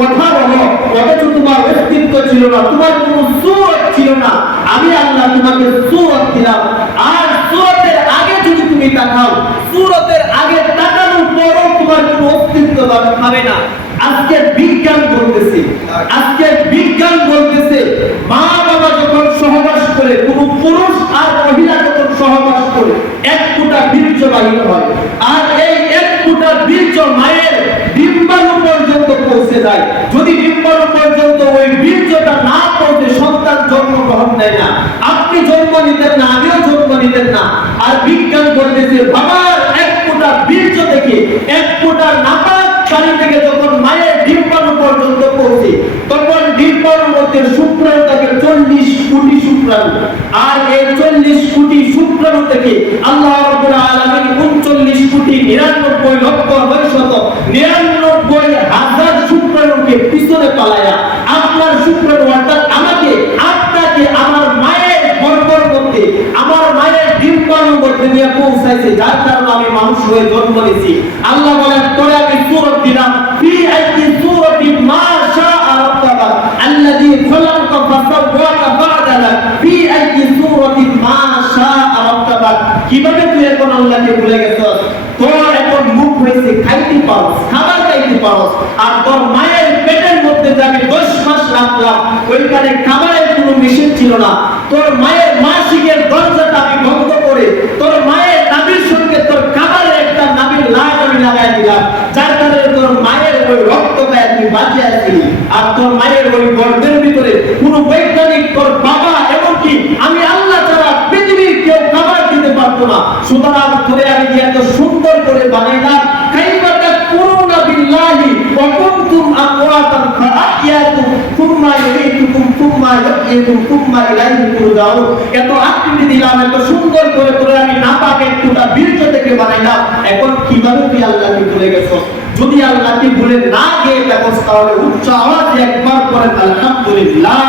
কথা বলো, অথচ তোমার অস্তিত্ব ছিল না, তোমার কোনো সূরত ছিল না। আমি আল্লাহ তোমাকে সূরত দিলাম। আর সূরতের আগে যদি তুমি তাকাও, সূরতের আগে তাকানোর পরও তোমার কোনো অস্তিত্ব পাবে না। আজকে বিজ্ঞান বলতেছে মা বাবা যখন সহবাস করে, কোন পুরুষ আর মহিলা যখন সহবাস করে, এক ফোঁটা বীর্য বাহির হয়। আর এই এক ফোঁটা বীর্য মায়ের ডিম্বাণু পর্যন্ত পৌঁছে যায়। যদি ডিম্বাণু পর্যন্ত ওই বীর্যটা না পৌঁছে সন্তান জন্মগ্রহণ দেয় না। আপনি জন্ম নিতেন না, আমিও জন্ম নিতেন না। আর বিজ্ঞান বলতেছে বাবার এক ফোঁটা বীর্য থেকে, এক ফোঁটা নাপাক পানি থেকে যখন মায়ের ডিম্বাণু পর্যন্ত পৌঁছে, তখন ডিম্বাণুর মধ্যে শুক্রাণু থাকে 40 কোটি শুক্রাণু। আর এই 40 কোটি শুক্রাণু থেকে আল্লাহ রাব্বুল আলামিন 39 কোটি 99 লক্ষ 999 হাজার শুক্রাণুকে পিছনে পালায়া আপনার শুক্রাণু অর্থাৎ আমাকে, আপনাকে আমার মায়ের গর্ভের মধ্যে, আমার মায়ের ডিম্বাণুর মধ্যে নিয়ে পৌঁছাইছে, যার কারণে আমি মানুষ হয়ে জন্ম নিয়েছি। আল্লাহ বলেন তোরে আমি সূরত দিলাম, ফি আইয়ি সূরাতিন মা শাআ রাব্বুকা আল্লাযী খালাকা ফাসাওয়াকা ফাআদালা, ফি আইয়ি সূরাতিন মা শাআ রাব্বুকা। কিভাবে তুই এখন আল্লাহকে ভুলে গেছস? তোর এখন মুখ হইছে, খাইতে পারস, খাবার খাইতে পারস। আর তোর মায়ের পেটের মধ্যে যাবে 10 মাস রাখলাম, ওইখানে খাবারের কোনো মেশিন ছিল না। তোর মায়ের মাসিকের দরজাটা আমি বন্ধ করে তোর মায়ের নাভির সঙ্গে তোর খাবারের একটা নাভির লাইন আমি লাগাই দিলাম, যার কারণে তোর মায়ের ওই রক্তটা তুই বাঁচিয়ে আসলি। আর তোর মায়ের ওই গর্ভের ভিতরে কোনো বৈজ্ঞানিক, তোর বাবা, এমনকি আমি আল্লাহ ছাড়া পৃথিবীর কেউ খাবার দিতে পারতো না। সুতরাং তোরে আমি এত সুন্দর করে বানাইলাম। কাইফা তাকফুরুনা বিল্লাহি ওয়া কুনতুম আমওয়াতান ফাআহইয়াকুম সুম্মা ইউমীতুকুম সুম্মা ইউহয়িকুম সুম্মা ইলাইহি তুরজাউন। এত আকৃতি দিলাম, এত সুন্দর করে তোরে আমি নাপাক একটুটা বীর্য থেকে বানাইলাম। এখন কিভাবে তুই আল্লাহকে ভুলে গেছস? যদি আল্লাহকে ভুলে না গিয়ে থাকস, তাহলে উচ্চ আওয়াজে একবার করেন আলহামদুলিল্লাহ।